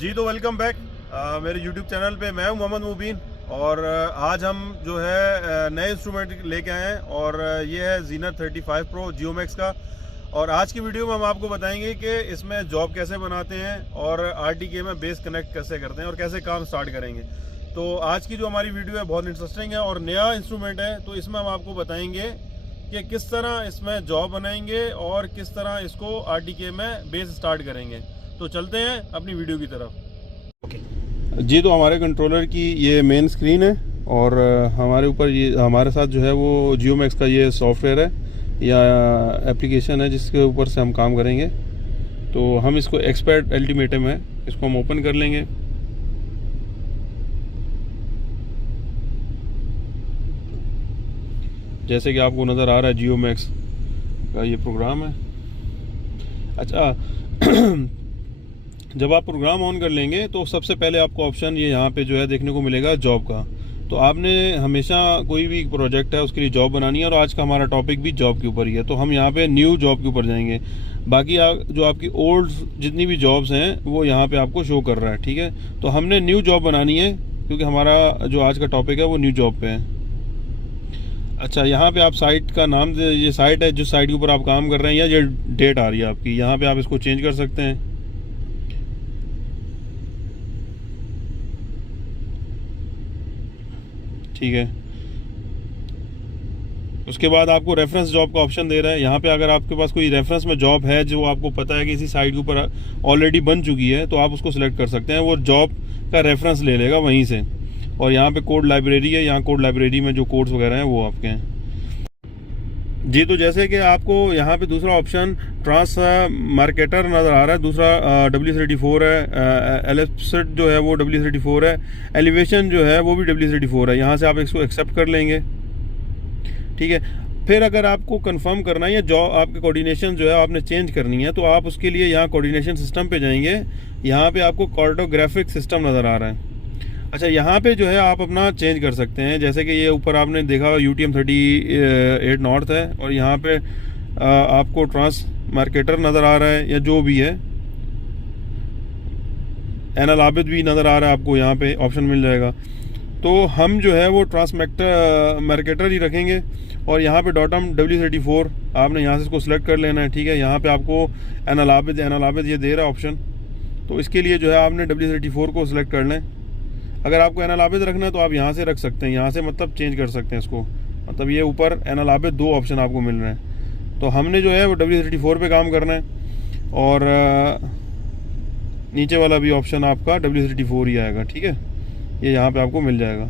जी तो welcome back मेरे YouTube channel पे। मैं हूं मोहम्मद मुबीन और आज हम जो है नए इंस्ट्रूमेंट लेके आए हैं और ये है ज़ीनत 35 प्रो जियोमैक्स का। और आज की वीडियो में हम आपको बताएंगे कि इसमें जॉब कैसे बनाते हैं और आरटीके में बेस कनेक्ट कैसे करते हैं और कैसे काम स्टार्ट करेंगे। तो आज की जो हमारी वीडियो है बहुत इंटरेस्टिंग है और नया इंस्ट्रूमेंट है, तो इसमें हम आपको बताएंगे कि किस तरह इसमें जॉब बनाएंगे और किस तरह इसको आरटीके में बेस स्टार्ट करेंगे। तो चलते हैं अपनी वीडियो की तरफ। जी तो हमारे कंट्रोलर की ये मेन स्क्रीन है और हमारे ऊपर ये हमारे साथ जो है वो जियोमैक्स का ये सॉफ्टवेयर है या एप्लीकेशन है जिसके ऊपर से हम काम करेंगे। तो हम इसको एक्सपर्ट अल्टीमेटम है, इसको हम ओपन कर लेंगे। जैसे कि आपको नज़र आ रहा है जियोमैक्स का ये प्रोग्राम है। अच्छा जब आप प्रोग्राम ऑन कर लेंगे तो सबसे पहले आपको ऑप्शन ये यहाँ पे जो है देखने को मिलेगा जॉब का। तो आपने हमेशा कोई भी प्रोजेक्ट है उसके लिए जॉब बनानी है और आज का हमारा टॉपिक भी जॉब के ऊपर ही है। तो हम यहाँ पे न्यू जॉब के ऊपर जाएंगे। बाकी जो आपकी ओल्ड जितनी भी जॉब्स हैं वो यहाँ पे आपको शो कर रहा है, ठीक है। तो हमने न्यू जॉब बनानी है क्योंकि हमारा जो आज का टॉपिक है वो न्यू जॉब पे है। अच्छा, यहाँ पे आप साइट का नाम ये साइट है जिस साइट के ऊपर आप काम कर रहे हैं या ये डेट आ रही है आपकी, यहाँ पे आप इसको चेंज कर सकते हैं। ठीक है, उसके बाद आपको रेफरेंस जॉब का ऑप्शन दे रहा है। यहाँ पे अगर आपके पास कोई रेफरेंस में जॉब है जो आपको पता है कि इसी साइट के ऊपर ऑलरेडी बन चुकी है तो आप उसको सिलेक्ट कर सकते हैं, वो जॉब का रेफरेंस ले लेगा वहीं से। और यहाँ पे कोड लाइब्रेरी है, यहाँ कोड लाइब्रेरी में जो कोड्स वगैरह हैं वो आपके हैं। जी तो जैसे कि आपको यहाँ पे दूसरा ऑप्शन ट्रांस मार्केटर नज़र आ रहा है, दूसरा W34 है, एलिप्सिट जो है वो W34 है, एलिवेशन जो है वो भी W34 है। यहाँ से आप इसको एक्सेप्ट कर लेंगे, ठीक है। फिर अगर आपको कंफर्म करना है या जॉब आपके कोऑर्डिनेशन जो है आपने चेंज करनी है तो आप उसके लिए यहाँ कोऑर्डिनेशन सिस्टम पे जाएंगे। यहाँ पे आपको कार्टोग्राफिक सिस्टम नज़र आ रहा है। अच्छा, यहाँ पे जो है आप अपना चेंज कर सकते हैं। जैसे कि ये ऊपर आपने देखा UTM 38 नॉर्थ है और यहाँ पे आपको ट्रांस मार्केटर नज़र आ रहा है या जो भी है, एनल आबिद भी नज़र आ रहा है, आपको यहाँ पे ऑप्शन मिल जाएगा। तो हम जो है वो ट्रांस मार्केटर ही रखेंगे और यहाँ पे डॉटम W34 आपने यहाँ से इसको सिलेक्ट कर लेना है, ठीक है। यहाँ पे आपको एनल आबिद ये दे रहा है ऑप्शन, तो इसके लिए जो है आपने W34 को सिलेक्ट कर लें। अगर आपको एनल आबिद रखना है तो आप यहाँ से रख सकते हैं, यहाँ से मतलब चेंज कर सकते हैं इसको। मतलब ये ऊपर एनल आबिद 2 ऑप्शन आपको मिल रहे हैं। तो हमने जो है वो W34 पे काम करना है और नीचे वाला भी ऑप्शन आपका W34 ही आएगा, ठीक है। ये यहाँ पे आपको मिल जाएगा।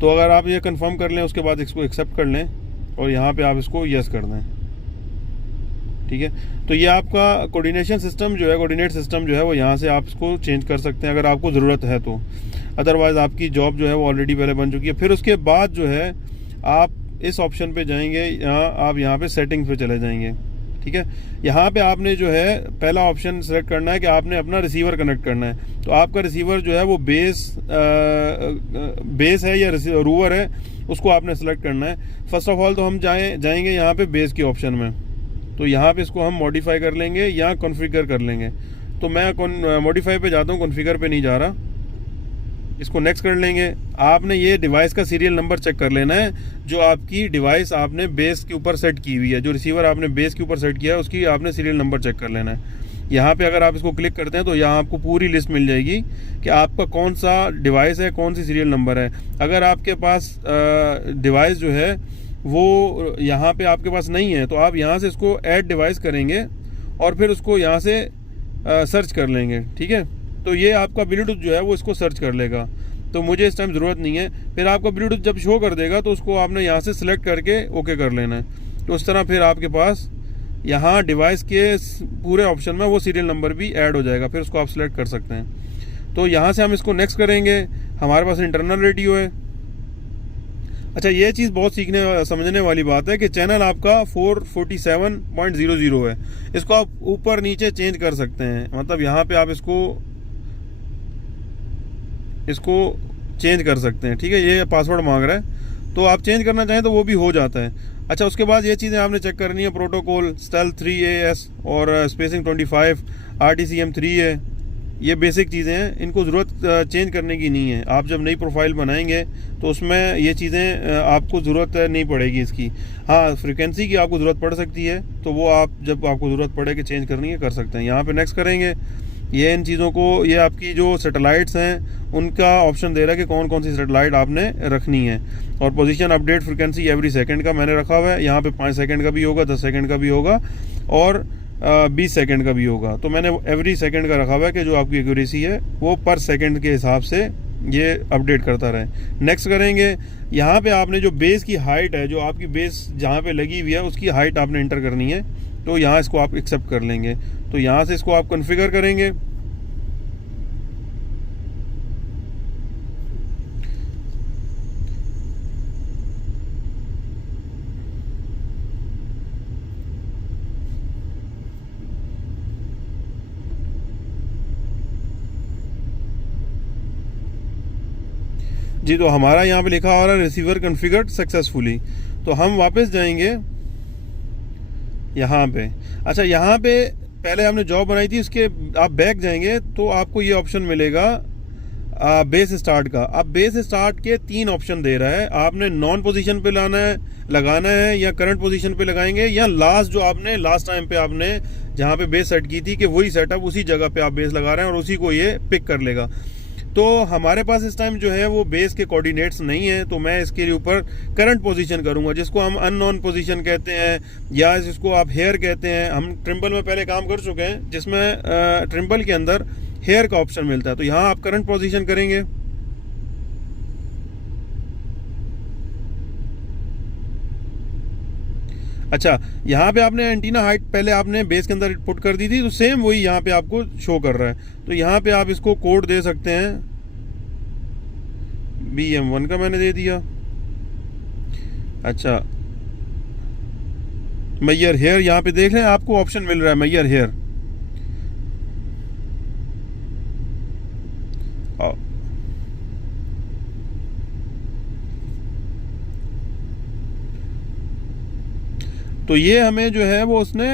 तो अगर आप ये कंफर्म कर लें उसके बाद इसको एक्सेप्ट कर लें और यहाँ पे आप इसको यस कर दें, ठीक है। तो ये आपका कोऑर्डिनेशन सिस्टम जो है, कोऑर्डिनेट सिस्टम जो है वो यहाँ से आप इसको चेंज कर सकते हैं अगर आपको ज़रूरत है तो। अदरवाइज़ आपकी जॉब जो है वो ऑलरेडी पहले बन चुकी है। फिर उसके बाद जो है आप इस ऑप्शन पे जाएंगे, आप यहाँ पे सेटिंग्स पे चले जाएंगे, ठीक है। यहाँ पे आपने जो है पहला ऑप्शन सेलेक्ट करना है कि आपने अपना रिसीवर कनेक्ट करना है। तो आपका रिसीवर जो है वो बेस है या रूवर है, उसको आपने सेलेक्ट करना है। फर्स्ट ऑफ ऑल तो हम जाएंगे यहाँ पे बेस के ऑप्शन में। तो यहाँ पे इसको हम मॉडिफाई कर लेंगे या कॉन्फ़िगर कर लेंगे। तो मैं मॉडिफाई पे जाता हूँ, कॉन्फ़िगर पे नहीं जा रहा। इसको नेक्स्ट कर लेंगे। आपने ये डिवाइस का सीरियल नंबर चेक कर लेना है जो आपकी डिवाइस आपने बेस के ऊपर सेट की हुई है, जो रिसीवर आपने बेस के ऊपर सेट किया है उसकी आपने सीरियल नंबर चेक कर लेना है। यहाँ पे अगर आप इसको क्लिक करते हैं तो यहाँ आपको पूरी लिस्ट मिल जाएगी कि आपका कौन सा डिवाइस है, कौन सी सीरियल नंबर है। अगर आपके पास डिवाइस जो है वो यहाँ पे आपके पास नहीं है तो आप यहाँ से इसको ऐड डिवाइस करेंगे और फिर उसको यहाँ से सर्च कर लेंगे, ठीक है। तो ये आपका ब्लूटूथ जो है वो इसको सर्च कर लेगा। तो मुझे इस टाइम ज़रूरत नहीं है। फिर आपका ब्लूटूथ जब शो कर देगा तो उसको आपने यहाँ से सिलेक्ट करके ओके कर लेना है। तो उस तरह फिर आपके पास यहाँ डिवाइस के पूरे ऑप्शन में वो सीरियल नंबर भी ऐड हो जाएगा, फिर उसको आप सिलेक्ट कर सकते हैं। तो यहाँ से हम इसको नेक्स्ट करेंगे। हमारे पास इंटरनल रेडियो है। अच्छा, ये चीज़ बहुत सीखने समझने वाली बात है कि चैनल आपका 447.00 है। इसको आप ऊपर नीचे चेंज कर सकते हैं। मतलब यहाँ पे आप इसको चेंज कर सकते हैं, ठीक है। ये पासवर्ड मांग रहा है तो आप चेंज करना चाहें तो वो भी हो जाता है। अच्छा, उसके बाद ये चीज़ें आपने चेक करनी है। प्रोटोकॉल स्टेल्थ 3AS और स्पेसिंग 25, RTCM 3 है, ये बेसिक चीज़ें हैं, इनको ज़रूरत चेंज करने की नहीं है। आप जब नई प्रोफाइल बनाएंगे तो उसमें ये चीज़ें आपको ज़रूरत नहीं पड़ेगी इसकी। हाँ, फ्रीक्वेंसी की आपको ज़रूरत पड़ सकती है, तो वो आप जब आपको ज़रूरत पड़े कि चेंज करनी है कर सकते हैं। यहाँ पे नेक्स्ट करेंगे। ये इन चीज़ों को, ये आपकी जो सैटेलाइट्स हैं उनका ऑप्शन दे रहा है कि कौन कौन सी सैटेलाइट आपने रखनी है। और position update frequency every second का मैंने रखा हुआ है। यहाँ पे 5 सेकंड का भी होगा, 10 सेकंड का भी होगा और 20 सेकंड का भी होगा। तो मैंने एवरी सेकंड का रखा हुआ है कि जो आपकी एक्यूरेसी है वो पर सेकंड के हिसाब से ये अपडेट करता रहे। नेक्स्ट करेंगे। यहाँ पे आपने जो बेस की हाइट है, जो आपकी बेस जहाँ पे लगी हुई है उसकी हाइट आपने इंटर करनी है। तो यहाँ इसको आप एक्सेप्ट कर लेंगे। तो यहाँ से इसको आप कॉन्फ़िगर करेंगे। जी, तो हमारा यहाँ पे लिखा हो रहा है रिसीवर कॉन्फ़िगर्ड सक्सेसफुली। तो हम वापस जाएंगे यहाँ पे। अच्छा, यहाँ पे पहले हमने जॉब बनाई थी, उसके आप बैक जाएंगे तो आपको ये ऑप्शन मिलेगा बेस स्टार्ट का। अब बेस स्टार्ट के 3 ऑप्शन दे रहा है। आपने नॉन पोजीशन पे लगाना है या करंट पोजीशन पे लगाएंगे, या लास्ट जो आपने लास्ट टाइम पे आपने जहाँ पे बेस सेट की थी कि वही सेटअप उसी जगह पे आप बेस लगा रहे हैं और उसी को ये पिक कर लेगा। तो हमारे पास इस टाइम जो है वो बेस के कोऑर्डिनेट्स नहीं है, तो मैं इसके ऊपर करंट पोजीशन करूंगा, जिसको हम अननोन पोजीशन कहते हैं या जिसको आप हेयर कहते हैं। हम ट्रिम्बल में पहले काम कर चुके हैं, जिसमें ट्रिम्बल के अंदर हेयर का ऑप्शन मिलता है। तो यहाँ आप करंट पोजीशन करेंगे। अच्छा, यहाँ पे आपने एंटीना हाइट पहले आपने बेस के अंदर पुट कर दी थी, तो सेम वही यहाँ पे आपको शो कर रहा है। तो यहाँ पे आप इसको कोड दे सकते हैं। BM1 का मैंने दे दिया। अच्छा, मैयर हेयर, यहाँ पे देख रहे हैं आपको ऑप्शन मिल रहा है मैयर हेयर। तो ये हमें जो है वो उसने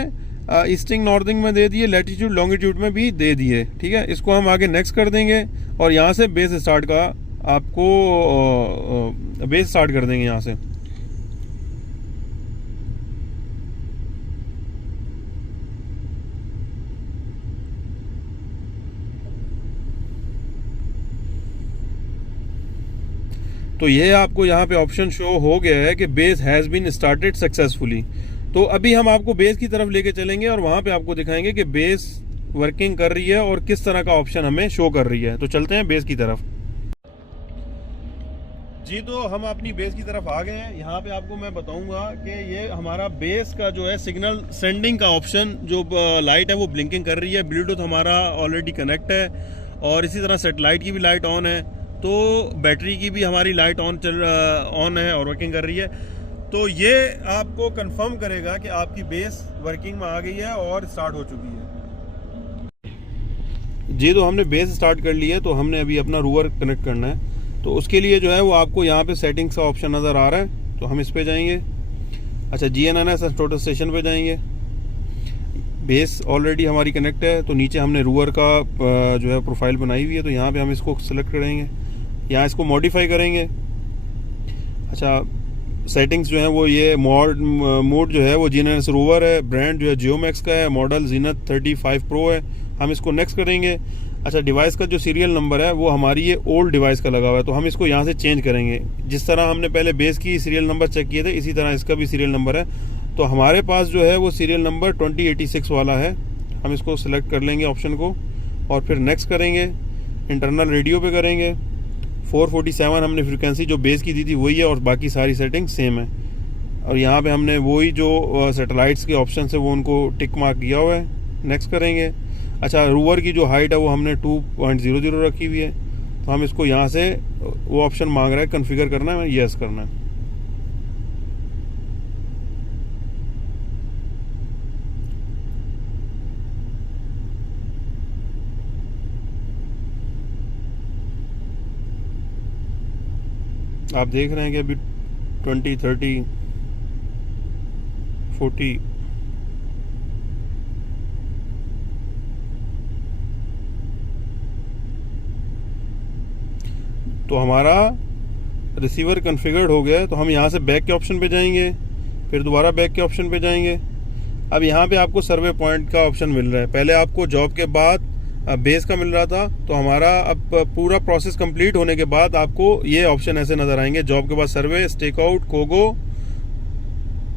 ईस्टिंग नॉर्थिंग में दे दिए, लैटिट्यूड लॉन्गिट्यूड में भी दे दिए। ठीक है, इसको हम आगे नेक्स्ट कर देंगे और यहाँ से बेस स्टार्ट का आपको बेस स्टार्ट कर देंगे यहाँ से। तो ये आपको यहाँ पे ऑप्शन शो हो गया है कि base has been started successfully. तो अभी हम आपको बेस की तरफ लेके चलेंगे और वहाँ पे आपको दिखाएंगे कि बेस वर्किंग कर रही है और किस तरह का ऑप्शन हमें शो कर रही है। तो चलते हैं बेस की तरफ। जी, तो हम अपनी बेस की तरफ आ गए हैं। यहाँ पे आपको मैं बताऊंगा कि ये हमारा बेस का जो है सिग्नल सेंडिंग का ऑप्शन, जो लाइट है वो ब्लिंकिंग कर रही है। ब्लूटूथ हमारा ऑलरेडी कनेक्ट है और इसी तरह सेटेलाइट की भी लाइट ऑन है। तो बैटरी की भी हमारी लाइट ऑन है और वर्किंग कर रही है। तो ये आपको कंफर्म करेगा कि आपकी बेस वर्किंग में आ गई है और स्टार्ट हो चुकी है। जी, तो हमने बेस स्टार्ट कर ली है। तो हमने अभी अपना रूवर कनेक्ट करना है। तो उसके लिए जो है वो आपको यहाँ पे सेटिंग्स का ऑप्शन नज़र आ रहा है, तो हम इस पे जाएंगे। अच्छा, GNSS टोटल स्टेशन पे जाएंगे। बेस ऑलरेडी हमारी कनेक्ट है, तो नीचे हमने रूवर का जो है प्रोफाइल बनाई हुई है। तो यहाँ पे हम इसको सेलेक्ट करेंगे, यहाँ इसको मॉडिफाई करेंगे। अच्छा, सेटिंग्स जो है वो ये मोड जो है वो GNSS रोवर है, ब्रांड जो है जियोमैक्स का है, मॉडल जीनत 35 प्रो है। हम इसको नेक्स्ट करेंगे। अच्छा, डिवाइस का जो सीरियल नंबर है वो हमारी ये ओल्ड डिवाइस का लगा हुआ है, तो हम इसको यहाँ से चेंज करेंगे। जिस तरह हमने पहले बेस की सीरियल नंबर चेक किए थे, इसी तरह इसका भी सीरियल नंबर है। तो हमारे पास जो है वो सीरियल नंबर 2086 वाला है। हम इसको सिलेक्ट कर लेंगे ऑप्शन को और फिर नेक्स्ट करेंगे। इंटरनल रेडियो पे करेंगे। 447 हमने फ्रिक्वेंसी जो बेस की दी थी वही है और बाकी सारी सेटिंग सेम है। और यहाँ पे हमने वही जो सैटेलाइट्स के ऑप्शन है वो उनको टिक मार्क किया हुआ है। नेक्स्ट करेंगे। अच्छा, रूवर की जो हाइट है वो हमने 2.00 रखी हुई है। तो हम इसको यहाँ से वो ऑप्शन मांग रहा है कॉन्फ़िगर करना है, यस करना है। आप देख रहे हैं कि अभी 20, 30, 40 तो हमारा रिसीवर कॉन्फ़िगर्ड हो गया है। तो हम यहाँ से बैक के ऑप्शन पे जाएंगे, फिर दोबारा बैक के ऑप्शन पे जाएंगे। अब यहाँ पे आपको सर्वे पॉइंट का ऑप्शन मिल रहा है। पहले आपको जॉब के बाद बेस का मिल रहा था, तो हमारा अब पूरा प्रोसेस कंप्लीट होने के बाद आपको ये ऑप्शन ऐसे नज़र आएंगे, जॉब के बाद सर्वे, स्टेक आउट, कोगो।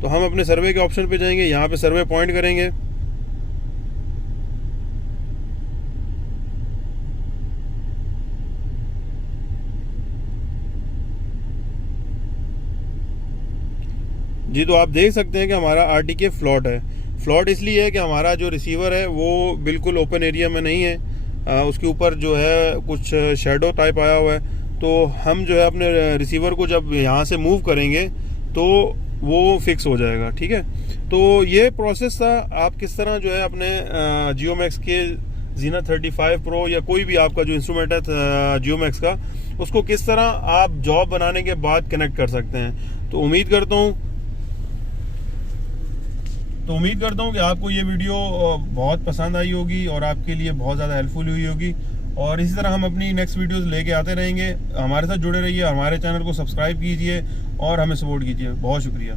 तो हम अपने सर्वे के ऑप्शन पे जाएंगे, यहाँ पे सर्वे पॉइंट करेंगे। जी, तो आप देख सकते हैं कि हमारा आरटीके फ्लॉट है। फ्लॉट इसलिए है कि हमारा जो रिसीवर है वो बिल्कुल ओपन एरिया में नहीं है, उसके ऊपर जो है कुछ शेडो टाइप आया हुआ है। तो हम जो है अपने रिसीवर को जब यहाँ से मूव करेंगे तो वो फिक्स हो जाएगा। ठीक है, तो ये प्रोसेस था। आप किस तरह जो है अपने जियो मैक्स के जीना 35 प्रो या कोई भी आपका जो इंस्ट्रूमेंट है जियो मैक्स का, उसको किस तरह आप जॉब बनाने के बाद कनेक्ट कर सकते हैं। तो उम्मीद करता हूँ कि आपको ये वीडियो बहुत पसंद आई होगी और आपके लिए बहुत ज़्यादा हेल्पफुल हुई होगी। और इसी तरह हम अपनी नेक्स्ट वीडियोस लेके आते रहेंगे। हमारे साथ जुड़े रहिए, हमारे चैनल को सब्सक्राइब कीजिए और हमें सपोर्ट कीजिए। बहुत शुक्रिया।